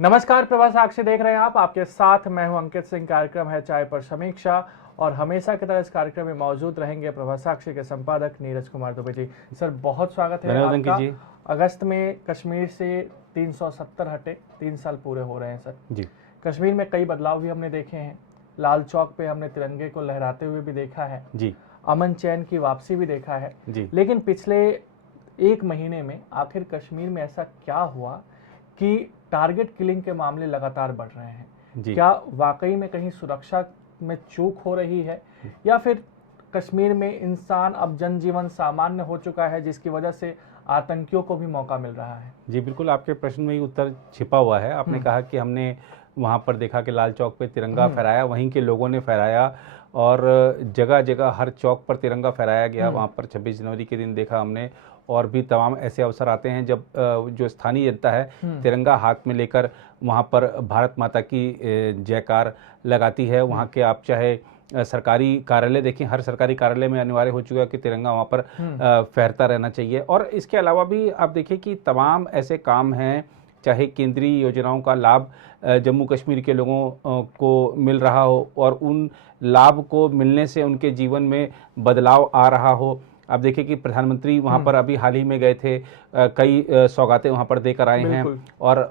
नमस्कार, प्रवास साक्षी देख रहे हैं आप। आपके साथ मैं हूं अंकित सिंह। कार्यक्रम है चाय पर समीक्षा और हमेशा की तरह इस कार्यक्रम में मौजूद रहेंगे प्रवास साक्षी के संपादक नीरज कुमार दुबे जी। सर, बहुत स्वागत है आपका। जी। अगस्त में कश्मीर से 370 हटे 3 साल पूरे हो रहे हैं सर जी। कश्मीर में कई बदलाव भी हमने देखे हैं। लाल चौक पे हमने तिरंगे को लहराते हुए भी देखा है जी। अमन चैन की वापसी भी देखा है जी। लेकिन पिछले 1 महीने में आखिर कश्मीर में ऐसा क्या हुआ कि टारगेट किलिंग के मामले लगातार बढ़ रहे हैं? जी। क्या वाकई में कहीं सुरक्षा में चूक हो रही है या फिर कश्मीर में इंसान अब जनजीवन सामान्य हो चुका है जिसकी वजह से आतंकियों को भी मौका मिल रहा है? जी बिल्कुल, आपके प्रश्न में ही उत्तर छिपा हुआ है। आपने कहा कि हमने वहाँ पर देखा कि लाल चौक पे तिरंगा फहराया, वहीं के लोगों ने फहराया और जगह जगह हर चौक पर तिरंगा फहराया गया। वहाँ पर 26 जनवरी के दिन देखा हमने, और भी तमाम ऐसे अवसर आते हैं जब जो स्थानीय जनता है तिरंगा हाथ में लेकर वहाँ पर भारत माता की जयकार लगाती है। वहाँ के आप चाहे सरकारी कार्यालय देखें, हर सरकारी कार्यालय में अनिवार्य हो चुका है कि तिरंगा वहाँ पर फहरता रहना चाहिए। और इसके अलावा भी आप देखिए कि तमाम ऐसे काम हैं, चाहे केंद्रीय योजनाओं का लाभ जम्मू कश्मीर के लोगों को मिल रहा हो और उन लाभ को मिलने से उनके जीवन में बदलाव आ रहा हो। आप देखिए कि प्रधानमंत्री वहाँ पर अभी हाल ही में गए थे, कई सौगातें वहाँ पर देकर आए हैं, और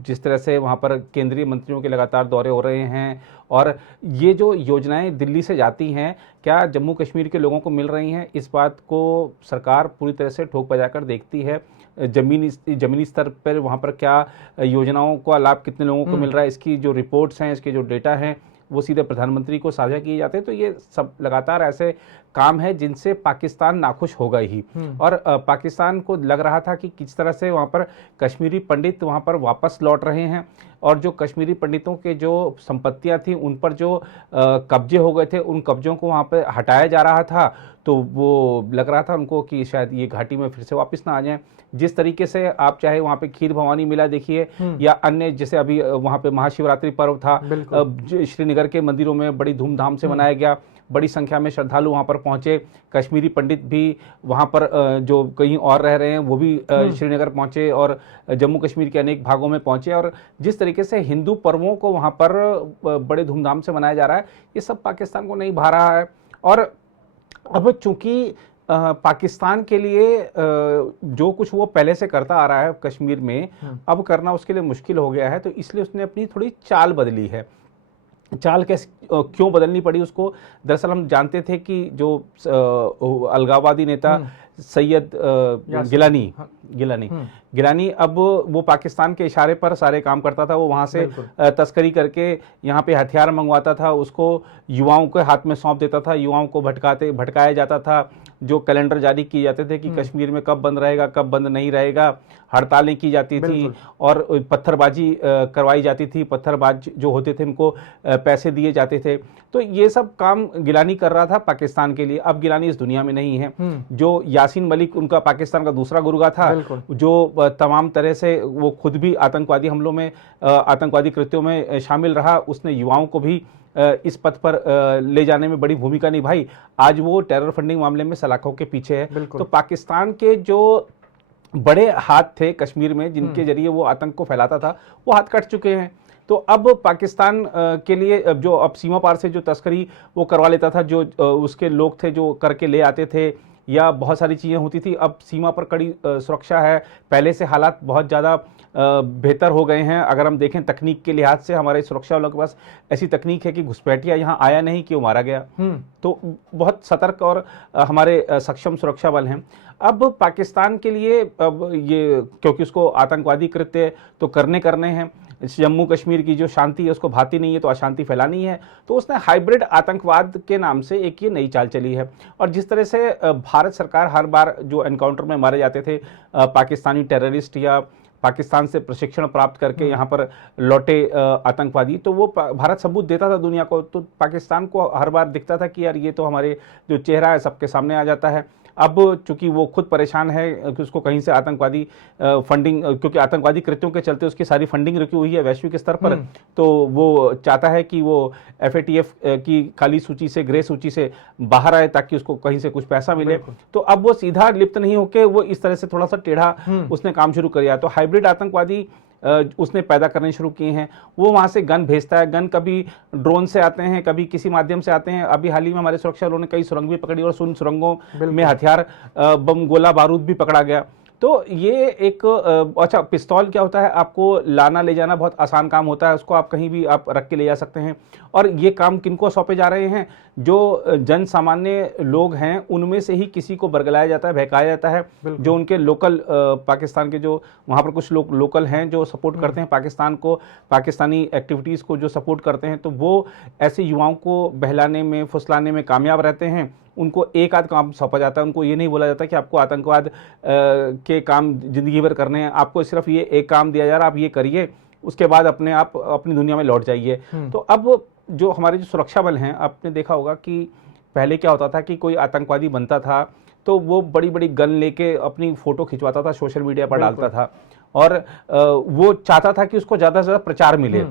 जिस तरह से वहाँ पर केंद्रीय मंत्रियों के लगातार दौरे हो रहे हैं, और ये जो योजनाएं दिल्ली से जाती हैं क्या जम्मू कश्मीर के लोगों को मिल रही हैं, इस बात को सरकार पूरी तरह से ठोक बजाकर देखती है। जमीनी स्तर पर वहाँ पर क्या योजनाओं का लाभ कितने लोगों को मिल रहा है, इसकी जो रिपोर्ट्स हैं, इसके जो डेटा हैं, वो सीधे प्रधानमंत्री को साझा किए जाते हैं। तो ये सब लगातार ऐसे काम है जिनसे पाकिस्तान नाखुश होगा ही। और पाकिस्तान को लग रहा था कि किस तरह से वहाँ पर कश्मीरी पंडित वहाँ पर वापस लौट रहे हैं, और जो कश्मीरी पंडितों के जो संपत्तियां थी उन पर जो कब्जे हो गए थे, उन कब्जों को वहाँ पर हटाया जा रहा था। तो वो लग रहा था उनको कि शायद ये घाटी में फिर से वापस ना आ जाएं। जिस तरीके से आप चाहे वहाँ पे खीर भवानी मेला देखिए या अन्य, जैसे अभी वहाँ पे महाशिवरात्रि पर्व था, श्रीनगर के मंदिरों में बड़ी धूमधाम से मनाया गया, बड़ी संख्या में श्रद्धालु वहाँ पर पहुँचे। कश्मीरी पंडित भी वहाँ पर जो कहीं और रह रहे हैं वो भी श्रीनगर पहुँचे और जम्मू कश्मीर के अनेक भागों में पहुँचे। और जिस तरीके से हिंदू पर्वों को वहाँ पर बड़े धूमधाम से मनाया जा रहा है, ये सब पाकिस्तान को नहीं भा रहा है। और अब चूंकि पाकिस्तान के लिए जो कुछ वो पहले से करता आ रहा है कश्मीर में, अब करना उसके लिए मुश्किल हो गया है, तो इसलिए उसने अपनी थोड़ी चाल बदली है। चाल कैसे क्यों बदलनी पड़ी उसको? दरअसल हम जानते थे कि जो अलगाववादी नेता सैयद गिलानी अब वो पाकिस्तान के इशारे पर सारे काम करता था। वो वहाँ से तस्करी करके यहाँ पे हथियार मंगवाता था, उसको युवाओं के हाथ में सौंप देता था, युवाओं को भटकाया जाता था। जो कैलेंडर जारी किए जाते थे कि कश्मीर में कब बंद रहेगा, कब बंद नहीं रहेगा, हड़तालें की जाती थी और पत्थरबाजी करवाई जाती थी। पत्थरबाज जो होते थे उनको पैसे दिए जाते थे। तो ये सब काम गिलानी कर रहा था पाकिस्तान के लिए। अब गिलानी इस दुनिया में नहीं है। जो यासीन मलिक उनका पाकिस्तान का दूसरा गुरुगा था, जो तमाम तरह से वो खुद भी आतंकवादी हमलों में, आतंकवादी कृत्यों में शामिल रहा, उसने युवाओं को भी इस पथ पर ले जाने में बड़ी भूमिका निभाई। आज वो टेरर फंडिंग मामले में सलाखों के पीछे है। तो पाकिस्तान के जो बड़े हाथ थे कश्मीर में, जिनके जरिए वो आतंक को फैलाता था, वो हाथ कट चुके हैं। तो अब पाकिस्तान के लिए जो अब सीमा पार से जो तस्करी वो करवा लेता था, जो उसके लोग थे जो करके ले आते थे, या बहुत सारी चीज़ें होती थी, अब सीमा पर कड़ी सुरक्षा है। पहले से हालात बहुत ज़्यादा बेहतर हो गए हैं। अगर हम देखें तकनीक के लिहाज से, हमारे सुरक्षा वालों के पास ऐसी तकनीक है कि घुसपैठिया यहाँ आया नहीं कि वो मारा गया। तो बहुत सतर्क और हमारे सक्षम सुरक्षा बल हैं। अब पाकिस्तान के लिए अब ये, क्योंकि उसको आतंकवादी कृत्य तो करने हैं, जम्मू कश्मीर की जो शांति है उसको भाती नहीं है, तो अशांति फैलानी है, तो उसने हाइब्रिड आतंकवाद के नाम से एक ये नई चाल चली है। और जिस तरह से भारत सरकार हर बार जो एनकाउंटर में मारे जाते थे पाकिस्तानी टेररिस्ट या पाकिस्तान से प्रशिक्षण प्राप्त करके यहाँ पर लौटे आतंकवादी, तो वो भारत सबूत देता था दुनिया को। तो पाकिस्तान को हर बार दिखता था कि यार ये तो हमारे जो चेहरा है सबके सामने आ जाता है। अब चूंकि वो खुद परेशान है कि उसको कहीं से आतंकवादी फंडिंग, क्योंकि आतंकवादी कृत्यों के चलते उसकी सारी फंडिंग रुकी हुई है वैश्विक स्तर पर, तो वो चाहता है कि वो FATF की काली सूची से, ग्रे सूची से बाहर आए ताकि उसको कहीं से कुछ पैसा मिले। तो अब वो सीधा लिप्त नहीं होके वो इस तरह से थोड़ा सा टेढ़ा उसने काम शुरू कर दिया। तो हाइब्रिड आतंकवादी उसने पैदा करने शुरू किए हैं। वो वहाँ से गन भेजता है, गन कभी ड्रोन से आते हैं, कभी किसी माध्यम से आते हैं। अभी हाल ही में हमारे सुरक्षा बलों ने कई सुरंग भी पकड़ी और उन सुरंगों में हथियार, बम, गोला बारूद भी पकड़ा गया। तो ये एक अच्छा, पिस्तौल क्या होता है, आपको लाना ले जाना बहुत आसान काम होता है, उसको आप कहीं भी आप रख के ले जा सकते हैं। और ये काम किनको सौंपे जा रहे हैं? जो जन सामान्य लोग हैं उनमें से ही किसी को बरगलाया जाता है, बहकाया जाता है। जो उनके लोकल पाकिस्तान के जो वहाँ पर कुछ लोग लोकल हैं जो सपोर्ट करते हैं पाकिस्तान को, पाकिस्तानी एक्टिविटीज़ को जो सपोर्ट करते हैं, तो वो ऐसे युवाओं को बहलाने में, फुसलाने में कामयाब रहते हैं। उनको एक आध काम सौंपा जाता है, उनको ये नहीं बोला जाता कि आपको आतंकवाद के काम जिंदगी भर करने हैं, आपको सिर्फ ये एक काम दिया जा रहा है, आप ये करिए, उसके बाद अपने आप अपनी दुनिया में लौट जाइए। तो अब जो हमारे जो सुरक्षा बल हैं, आपने देखा होगा कि पहले क्या होता था कि कोई आतंकवादी बनता था तो वो बड़ी बड़ी गन लेके अपनी फोटो खिंचवाता था, सोशल मीडिया पर डालता था, और वो चाहता था कि उसको ज़्यादा से ज़्यादा प्रचार मिले,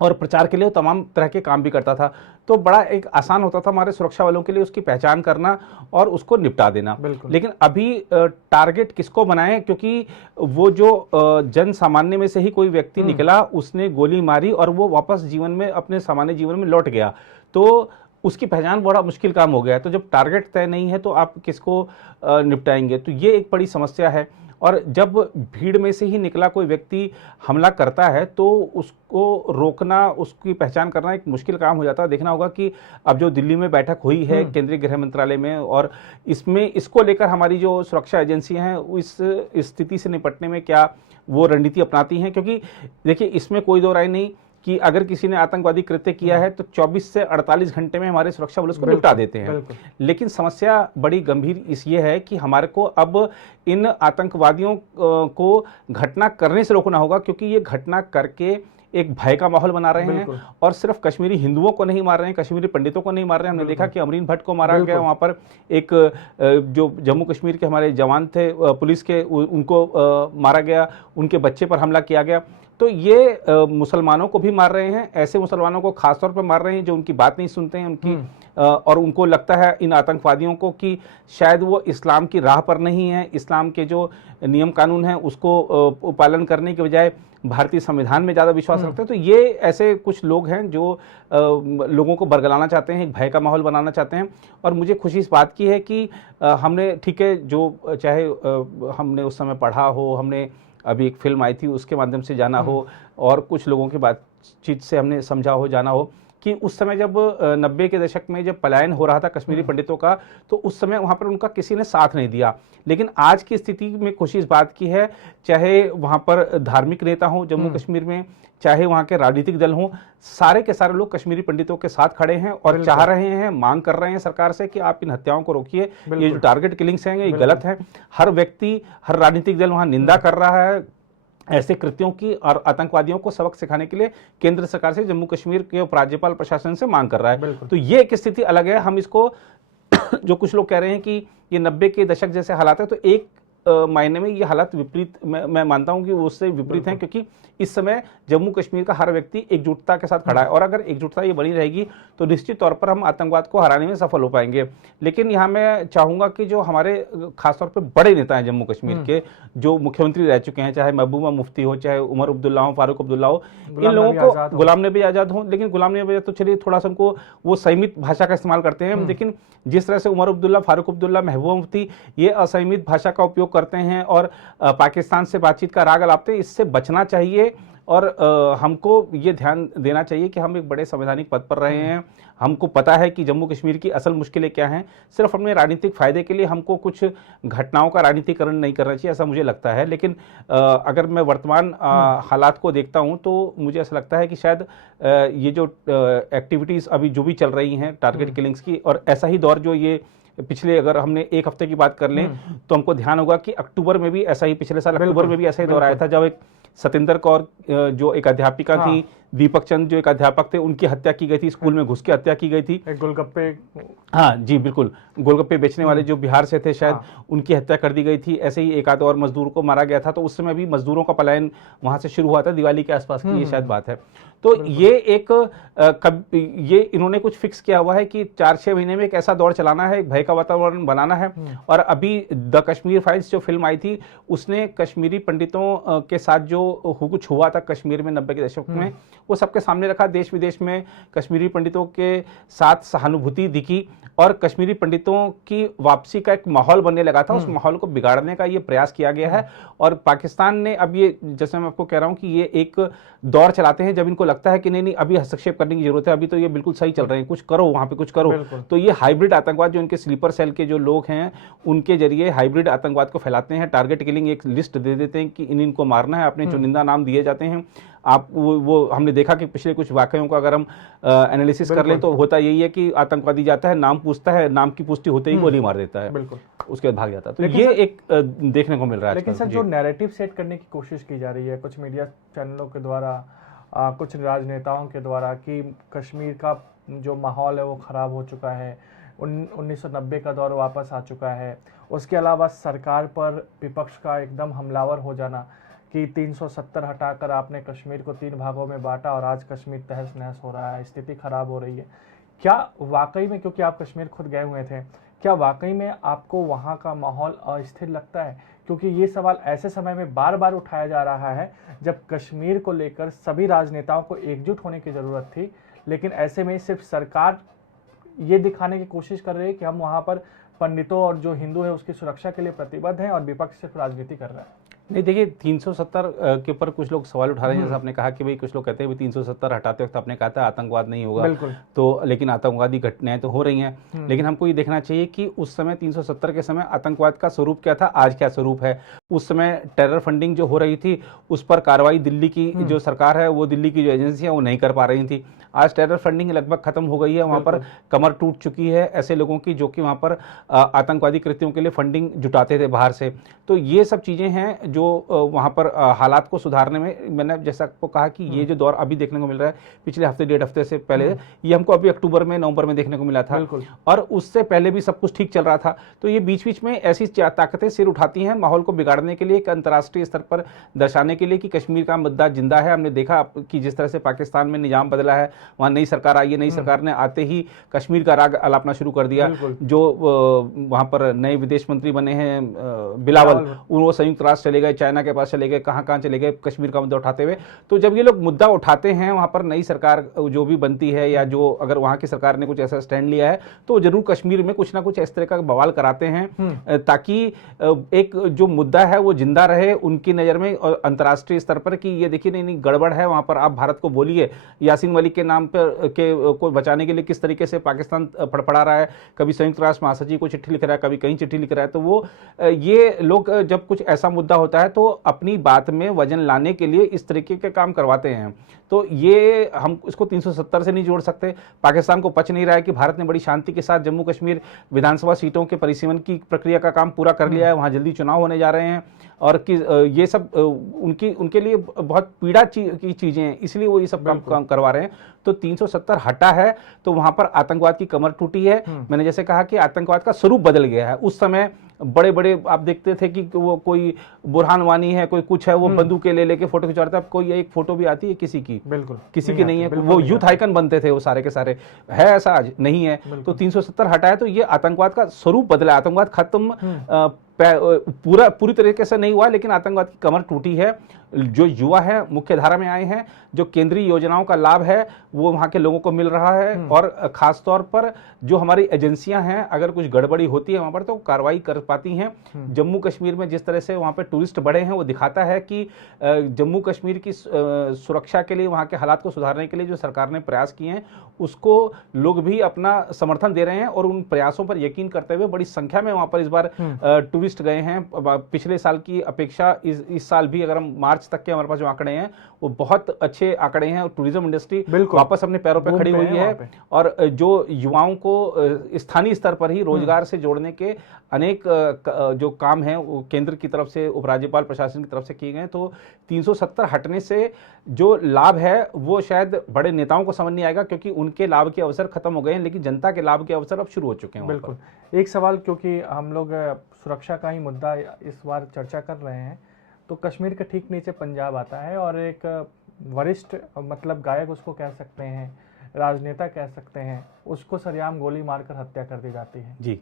और प्रचार के लिए वो तमाम तरह के काम भी करता था। तो बड़ा एक आसान होता था हमारे सुरक्षा वालों के लिए उसकी पहचान करना और उसको निपटा देना। लेकिन अभी टारगेट किसको बनाएं, क्योंकि वो जो जन सामान्य में से ही कोई व्यक्ति निकला, उसने गोली मारी और वो वापस जीवन में, अपने सामान्य जीवन में लौट गया, तो उसकी पहचान बड़ा मुश्किल काम हो गया है। तो जब टारगेट तय नहीं है तो आप किसको निपटाएंगे? तो ये एक बड़ी समस्या है। और जब भीड़ में से ही निकला कोई व्यक्ति हमला करता है तो उसको रोकना, उसकी पहचान करना एक मुश्किल काम हो जाता है। देखना होगा कि अब जो दिल्ली में बैठक हुई है केंद्रीय गृह मंत्रालय में, और इसमें इसको लेकर हमारी जो सुरक्षा एजेंसियां हैं इस स्थिति से निपटने में क्या वो रणनीति अपनाती हैं, क्योंकि देखिए इसमें कोई दो राय नहीं कि अगर किसी ने आतंकवादी कृत्य किया है तो 24 से 48 घंटे में हमारे सुरक्षा बल उसको निपटा देते हैं। लेकिन समस्या बड़ी गंभीर ये है कि हमारे को अब इन आतंकवादियों को घटना करने से रोकना होगा, क्योंकि ये घटना करके एक भय का माहौल बना रहे हैं, और सिर्फ कश्मीरी हिंदुओं को नहीं मार रहे हैं, कश्मीरी पंडितों को नहीं मार रहे हैं। हमने देखा कि अमरीन भट्ट को मारा गया, वहां पर एक जो जम्मू कश्मीर के हमारे जवान थे पुलिस के, उनको मारा गया, उनके बच्चे पर हमला किया गया। तो ये मुसलमानों को भी मार रहे हैं, ऐसे मुसलमानों को खासतौर पर मार रहे हैं जो उनकी बात नहीं सुनते हैं, उनकी और उनको लगता है इन आतंकवादियों को कि शायद वो इस्लाम की राह पर नहीं है, इस्लाम के जो नियम कानून हैं उसको पालन करने के बजाय भारतीय संविधान में ज़्यादा विश्वास रखते हैं। तो ये ऐसे कुछ लोग हैं जो लोगों को बरगलाना चाहते हैं, एक भय का माहौल बनाना चाहते हैं। और मुझे खुशी इस बात की है कि हमने, ठीक है, जो चाहे हमने उस समय पढ़ा हो, हमने अभी एक फिल्म आई थी उसके माध्यम से जाना हो, और कुछ लोगों की बातचीत से हमने समझा हो, जाना हो कि उस समय जब 90 के दशक में जब पलायन हो रहा था कश्मीरी पंडितों का, तो उस समय वहाँ पर उनका किसी ने साथ नहीं दिया। लेकिन आज की स्थिति में खुशी इस बात की है, चाहे वहाँ पर धार्मिक नेता हों जम्मू कश्मीर में, चाहे वहाँ के राजनीतिक दल हों, सारे के सारे लोग कश्मीरी पंडितों के साथ खड़े हैं और चाह रहे हैं, मांग कर रहे हैं सरकार से कि आप इन हत्याओं को रोकिए, ये जो टारगेट किलिंग्स हैं ये गलत है। हर व्यक्ति, हर राजनीतिक दल वहाँ निंदा कर रहा है ऐसे कृत्यों की, और आतंकवादियों को सबक सिखाने के लिए केंद्र सरकार से जम्मू कश्मीर के उपराज्यपाल प्रशासन से मांग कर रहा है। तो ये एक स्थिति अलग है। हम इसको जो कुछ लोग कह रहे हैं कि ये 90 के दशक जैसे हालात है, तो एक मायने में ये हालात विपरीत, मैं मानता हूं कि वो उससे विपरीत हैं, क्योंकि इस समय जम्मू कश्मीर का हर व्यक्ति एकजुटता के साथ खड़ा है, और अगर एकजुटता ये बनी रहेगी तो निश्चित तौर पर हम आतंकवाद को हराने में सफल हो पाएंगे। लेकिन यहाँ मैं चाहूंगा कि जो हमारे खासतौर पर बड़े नेता हैं जम्मू कश्मीर के, जो मुख्यमंत्री रह चुके हैं, चाहे महबूबा मुफ्ती हो, चाहे उमर अब्दुल्ला हो, फारूक अब्दुल्ला हो, इन लोगों को, गुलाम नबी आज़ाद हो, लेकिन गुलाम नबी आज़ाद तो चलिए थोड़ा सा उनको वो संयमित भाषा का इस्तेमाल करते हैं, लेकिन जिस तरह से उमर अब्दुल्ला, फारूक अब्दुल्ला, महबूबा मुफ्ती ये असंयमित भाषा का उपयोग करते हैं और पाकिस्तान से बातचीत का राग अलापते हैं, इससे बचना चाहिए। और हमको ये ध्यान देना चाहिए कि हम एक बड़े संवैधानिक पद पर रहे हैं, हमको पता है कि जम्मू कश्मीर की असल मुश्किलें क्या हैं। सिर्फ अपने राजनीतिक फायदे के लिए हमको कुछ घटनाओं का राजनीतिकरण नहीं करना चाहिए, ऐसा मुझे लगता है। लेकिन अगर मैं वर्तमान हालात को देखता हूं तो मुझे ऐसा लगता है कि शायद ये जो एक्टिविटीज़ अभी जो भी चल रही हैं टारगेट किलिंग्स की, और ऐसा ही दौर जो ये पिछले, अगर हमने एक हफ्ते की बात कर लें तो हमको ध्यान होगा कि अक्टूबर में भी ऐसा ही, पिछले साल अक्टूबर में भी ऐसा ही दौर आया था, जब एक सतिंदर कौर जो एक अध्यापिका थी, दीपक चंद जो एक अध्यापक थे, उनकी हत्या की गई थी, स्कूल में घुस के हत्या की गई थी। एक गोलगप्पे, हाँ जी बिल्कुल, गोलगप्पे बेचने वाले जो बिहार से थे शायद, उनकी हत्या कर दी गई थी। ऐसे ही एक आध और मजदूर को मारा गया था, तो उस समय भी मजदूरों का पलायन वहां से शुरू हुआ था, दिवाली के आसपास की ये शायद बात है। तो ये एक ये इन्होंने कुछ फिक्स किया हुआ है कि 4-6 महीने में एक ऐसा दौर चलाना है, एक भय का वातावरण बनाना है। और अभी द कश्मीर फाइल्स जो फिल्म आई थी, उसने कश्मीरी पंडितों के साथ जो जो कुछ हुआ था कश्मीर में 90 के दशक में, वो सबके सामने रखा। देश विदेश में कश्मीरी पंडितों के साथ सहानुभूति दिखी और कश्मीरी पंडितों की वापसी का एक माहौल बनने लगा था। उस माहौल को बिगाड़ने का ये प्रयास किया गया है और पाकिस्तान ने अब ये, जैसे मैं आपको कह रहा हूं कि ये एक दौर चलाते हैं जब इनको लगता है कि नहीं अभी हस्तक्षेप करने की जरूरत है, अभी तो ये बिल्कुल सही चल रहे हैं, कुछ करो वहां पे, कुछ करो। तो ये हाइब्रिड आतंकवाद, जो इनके स्लीपर सेल के जो लोग हैं उनके जरिए हाइब्रिड आतंकवाद को फैलाते हैं। टारगेट किलिंग एक लिस्ट दे देते हैं कि इनको मारना है, अपने चुनिंदा नाम दिए जाते हैं। आप वो हमने देखा कि पिछले कुछ वाकयों का अगर हम एनालिसिस कर लें तो होता यही है कि आतंकवादी जाता है, नाम पूछता है, नाम की पुष्टि होते ही गोली मार देता है, बिल्कुल, उसके बाद भाग जाता है। तो ये एक देखने को मिल रहा है। लेकिन सर जो नैरेटिव सेट करने की कोशिश की जा रही है कुछ मीडिया चैनलों के द्वारा, कुछ राजनेताओं के द्वारा, कि कश्मीर का जो माहौल है वो ख़राब हो चुका है, 1990 का दौर वापस आ चुका है। उसके अलावा सरकार पर विपक्ष का एकदम हमलावर हो जाना कि 370 हटाकर आपने कश्मीर को 3 भागों में बांटा और आज कश्मीर तहस नहस हो रहा है, स्थिति ख़राब हो रही है। क्या वाकई में, क्योंकि आप कश्मीर खुद गए हुए थे, क्या वाकई में आपको वहाँ का माहौल अस्थिर लगता है? क्योंकि ये सवाल ऐसे समय में बार बार उठाया जा रहा है जब कश्मीर को लेकर सभी राजनेताओं को एकजुट होने की ज़रूरत थी, लेकिन ऐसे में सिर्फ सरकार ये दिखाने की कोशिश कर रही है कि हम वहाँ पर पंडितों और जो हिंदू है उसकी सुरक्षा के लिए प्रतिबद्ध हैं और विपक्ष सिर्फ राजनीति कर रहा है। नहीं, देखिए 370 के ऊपर कुछ लोग सवाल उठा रहे हैं। जैसे आपने कहा कि भाई कुछ लोग कहते हैं 370 हटाते वक्त आपने कहा था आतंकवाद नहीं होगा, तो लेकिन आतंकवादी घटनाएं तो हो रही हैं। लेकिन हमको ये देखना चाहिए कि उस समय 370 के समय आतंकवाद का स्वरूप क्या था, आज क्या स्वरूप है। उस समय टेरर फंडिंग जो हो रही थी उस पर कार्रवाई दिल्ली की जो सरकार है, वो दिल्ली की जो एजेंसी है वो नहीं कर पा रही थी। आज टेरर फंडिंग लगभग खत्म हो गई है, वहाँ पर कमर टूट चुकी है ऐसे लोगों की जो कि वहाँ पर आतंकवादी कृत्यों के लिए फंडिंग जुटाते थे बाहर से। तो ये सब चीज़ें हैं जो वहाँ पर हालात को सुधारने में, मैंने जैसा आपको कहा कि ये जो दौर अभी देखने को मिल रहा है पिछले हफ्ते 1.5 हफ्ते से पहले, ये हमको अभी अक्टूबर में नवंबर में देखने को मिला था और उससे पहले भी सब कुछ ठीक चल रहा था। तो ये बीच बीच में ऐसी ताकतें सिर उठाती हैं माहौल को बिगाड़ने के लिए, एक अंतर्राष्ट्रीय स्तर पर दर्शाने के लिए कि कश्मीर का मुद्दा जिंदा है। हमने देखा कि जिस तरह से पाकिस्तान में निजाम बदला है, वहाँ नई सरकार आई है, नई सरकार ने आते ही कश्मीर का राग अलापना शुरू कर दिया। जो वहाँ पर नए विदेश मंत्री बने हैं बिलावल, वो संयुक्त राष्ट्र चले गए, चाइना के पास चले गए, कहाँ चले गए कश्मीर का मुद्दा उठाते हुए। तो जब ये लोग मुद्दा उठाते हैं वहाँ पर नई सरकार जो भी बनती है, या जो अगर वहाँ की सरकार ने कुछ ऐसा स्टैंड लिया है तो जरूर कश्मीर में कुछ ना कुछ इस तरह का बवाल कराते हैं ताकि एक जो मुद्दा है वो जिंदा रहे उनकी नज़र में और अंतर्राष्ट्रीय स्तर पर, कि ये देखिए नहीं गड़बड़ है वहाँ पर, आप भारत को बोलिए। यासीन मलिक के नाम पर को बचाने के लिए किस तरीके से पाकिस्तान फड़फड़ा रहा है, कभी संयुक्त राष्ट्र महासचिव को चिट्ठी लिख रहा है, कभी कहीं चिट्ठी लिख रहा है। तो वो ये लोग जब कुछ ऐसा मुद्दा होता है तो अपनी बात में वजन लाने के लिए इस तरीके के काम करवाते हैं। तो ये हम इसको 370 से नहीं जोड़ सकते। पाकिस्तान को पच नहीं रहा है कि भारत ने बड़ी शांति के साथ जम्मू कश्मीर विधानसभा सीटों के परिसीमन की प्रक्रिया का काम पूरा कर लिया है, वहाँ जल्दी चुनाव होने जा रहे हैं और कि ये सब उनके लिए बहुत पीड़ा की चीज़ें हैं, इसलिए वो ये सब काम करवा रहे हैं। तो 370 हटा है तो वहाँ पर आतंकवाद की कमर टूटी है। मैंने जैसे कहा कि आतंकवाद का स्वरूप बदल गया है। उस समय बड़े बड़े आप देखते थे कि वो कोई बुरहान वानी है, कोई कुछ है, वो बंदूकें ले लेके फोटो खिंचवाता है। अब कोई एक फोटो भी आती है किसी की? बिल्कुल किसी की नहीं है। वो यूथ आइकन बनते थे वो सारे के सारे, है ऐसा आज नहीं है। तो 370 हटाया तो ये आतंकवाद का स्वरूप बदला। आतंकवाद खत्म पूरी तरीके से नहीं हुआ, लेकिन आतंकवाद की कमर टूटी है। जो युवा है मुख्य धारा में आए हैं, जो केंद्रीय योजनाओं का लाभ है वो वहाँ के लोगों को मिल रहा है और खास तौर पर जो हमारी एजेंसियां हैं, अगर कुछ गड़बड़ी होती है वहाँ पर तो कार्रवाई कर पाती हैं। जम्मू कश्मीर में जिस तरह से वहाँ पे टूरिस्ट बढ़े हैं वो दिखाता है कि जम्मू कश्मीर की सुरक्षा के लिए, वहाँ के हालात को सुधारने के लिए जो सरकार ने प्रयास किए हैं उसको लोग भी अपना समर्थन दे रहे हैं और उन प्रयासों पर यकीन करते हुए बड़ी संख्या में वहाँ पर इस बार टूरिस्ट गए हैं। पिछले साल की अपेक्षा इस साल भी अगर हम मार्च तक के हमारे पास जो आंकड़े हैं वो बहुत अच्छे आंकड़े हैं और टूरिज्म इंडस्ट्री वापस अपने पैरों पर खड़ी हुई है और जो युवाओं को स्थानीय स्तर पर ही रोजगार से जोड़ने के अनेक जो काम हैं वो केंद्र की तरफ से, उपराज्यपाल प्रशासन की तरफ से किए गए। तो 370 हटने से जो लाभ है वो शायद बड़े नेताओं को समझ नहीं आएगा क्योंकि उनके लाभ के अवसर खत्म हो गए हैं, लेकिन जनता के लाभ के अवसर अब शुरू हो चुके हैं। बिल्कुल। एक सवाल, क्योंकि हम लोग सुरक्षा का ही मुद्दा इस बार चर्चा कर रहे हैं, तो कश्मीर के ठीक नीचे पंजाब आता है और एक वरिष्ठ मतलब गायक उसको कह सकते हैं, राजनेता कह सकते हैं, उसको सरेआम गोली मारकर हत्या कर दी जाती है जी।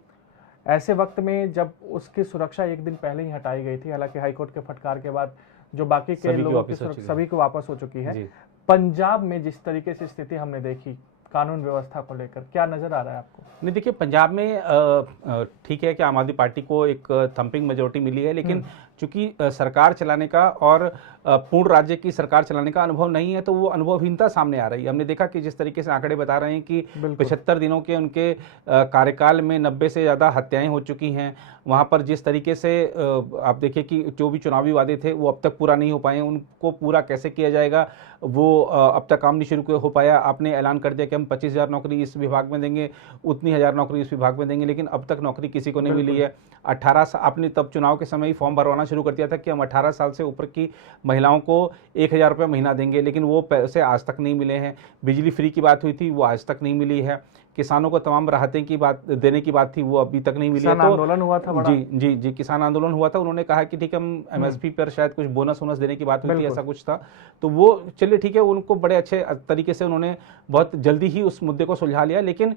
ऐसे वक्त में जब उसकी सुरक्षा एक दिन पहले ही हटाई गई थी, हालांकि हाईकोर्ट के फटकार के बाद जो बाकी के सभी की लोगों वापस हो चुकी है। सभी को वापस हो चुकी है। जी। पंजाब में जिस तरीके से स्थिति हमने देखी कानून व्यवस्था को लेकर, क्या नजर आ रहा है आपको? नहीं, देखिए पंजाब में ठीक है कि आम आदमी पार्टी को एक थंपिंग मेजोरिटी मिली है, लेकिन चूंकि सरकार चलाने का और पूर्ण राज्य की सरकार चलाने का अनुभव नहीं है, तो वो अनुभवहीनता सामने आ रही है। हमने देखा कि जिस तरीके से आंकड़े बता रहे हैं कि 75 दिनों के उनके कार्यकाल में 90 से ज़्यादा हत्याएं हो चुकी हैं। वहाँ पर जिस तरीके से आप देखिए कि जो भी चुनावी वादे थे वो अब तक पूरा नहीं हो पाए, उनको पूरा कैसे किया जाएगा वो अब तक काम नहीं शुरू हो पाया। आपने ऐलान कर दिया कि हम 25,000 नौकरी इस विभाग में देंगे, उतनी 1,000 नौकरी इस विभाग में देंगे, लेकिन अब तक नौकरी किसी को नहीं मिली है। 18 आपने तब चुनाव के समय ही फॉर्म भरवाना शुरू कर दिया था कि हम 18 साल से ऊपर की महिलाओं को 1,000 रुपये महीना देंगे, लेकिन वो पैसे आज तक नहीं मिले हैं। बिजली फ्री की बात हुई थी, वो आज तक नहीं मिली है। किसानों को तमाम राहतें की बात देने की बात थी, वो अभी तक नहीं मिली है। तो आंदोलन हुआ था बड़ा। जी जी जी, किसान आंदोलन हुआ था। उन्होंने कहा कि ठीक है, हम एमएसपी पर शायद कुछ बोनस वोनस देने की बात हुई थी, ऐसा कुछ था। तो वो चलिए ठीक है, उनको बड़े अच्छे तरीके से उन्होंने बहुत जल्दी ही उस मुद्दे को सुलझा लिया। लेकिन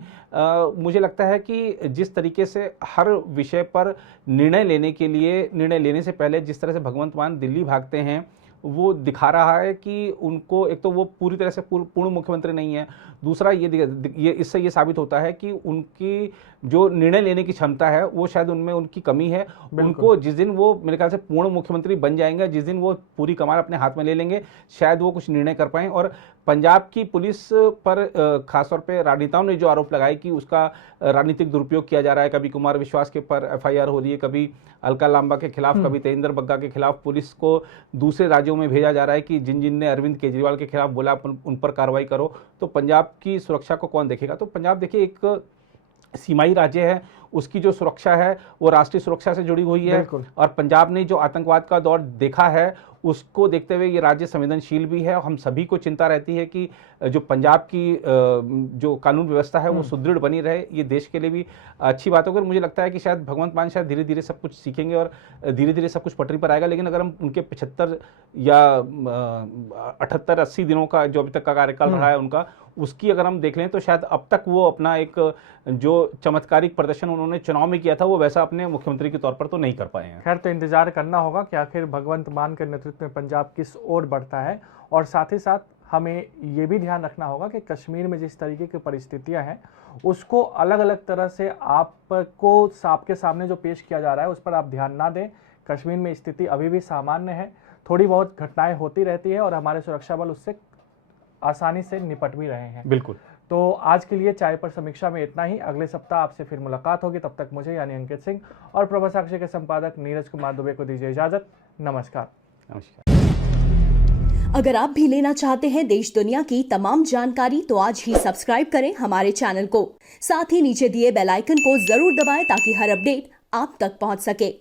मुझे लगता है कि जिस तरीके से हर विषय पर निर्णय लेने से पहले जिस तरह से भगवंत मान दिल्ली भागते हैं, वो दिखा रहा है कि उनको एक तो वो पूरी तरह से पूर्ण मुख्यमंत्री नहीं है। दूसरा ये इससे ये साबित होता है कि उनकी जो निर्णय लेने की क्षमता है वो शायद उनमें उनकी कमी है। उनको जिस दिन वो मेरे ख्याल से पूर्ण मुख्यमंत्री बन जाएंगे, जिस दिन वो पूरी कमान अपने हाथ में ले लेंगे, शायद वो कुछ निर्णय कर पाएं। और पंजाब की पुलिस पर खासतौर पे राजनेताओं ने जो आरोप लगाए कि उसका राजनीतिक दुरुपयोग किया जा रहा है, कभी कुमार विश्वास के पर एफआईआर हो रही है, कभी अलका लांबा के खिलाफ, कभी तेजिंदर बग्गा के खिलाफ पुलिस को दूसरे राज्यों में भेजा जा रहा है कि जिन ने अरविंद केजरीवाल के खिलाफ बोला उन पर कार्रवाई करो, तो पंजाब की सुरक्षा को कौन देखेगा? तो पंजाब देखिए एक सीमाई राज्य है, उसकी जो सुरक्षा है वो राष्ट्रीय सुरक्षा से जुड़ी हुई है। और पंजाब ने जो आतंकवाद का दौर देखा है उसको देखते हुए ये राज्य संवेदनशील भी है। हम सभी को चिंता रहती है कि जो पंजाब की जो कानून व्यवस्था है वो सुदृढ़ बनी रहे। ये देश के लिए भी अच्छी बात होगी। मुझे लगता है कि शायद भगवंत मान शायद धीरे धीरे सब कुछ सीखेंगे और धीरे धीरे सब कुछ पटरी पर आएगा। लेकिन अगर हम उनके 75 या 78-80 दिनों का जो अभी तक का कार्यकाल रहा है उनका, उसकी अगर हम देख लें तो शायद अब तक वो अपना एक जो चमत्कारिक प्रदर्शन उन्होंने चुनाव में किया था वो वैसा अपने मुख्यमंत्री के तौर पर तो नहीं कर पाए हैं। खैर, तो इंतजार करना होगा कि आखिर भगवंत मान के नेतृत्व में पंजाब किस ओर बढ़ता है। और साथ ही साथ हमें ये भी ध्यान रखना होगा कि कश्मीर में जिस तरीके की परिस्थितियां हैं उसको अलग अलग तरह से आपके सामने जो पेश किया जा रहा है उस पर आप ध्यान ना दें। कश्मीर में स्थिति अभी भी सामान्य है, थोड़ी बहुत घटनाएं होती रहती है और हमारे सुरक्षा बल उससे आसानी से निपट भी रहे हैं। बिल्कुल। तो आज के लिए चाय पर समीक्षा में इतना ही। अगले सप्ताह आपसे फिर मुलाकात होगी। तब तक मुझे यानी अंकित सिंह और प्रभा साक्षी के संपादक नीरज कुमार दुबे को दीजिए इजाजत। नमस्कार। अगर आप भी लेना चाहते हैं देश दुनिया की तमाम जानकारी तो आज ही सब्सक्राइब करें हमारे चैनल को। साथ ही नीचे दिए बेल आइकन को जरूर दबाएं ताकि हर अपडेट आप तक पहुंच सके।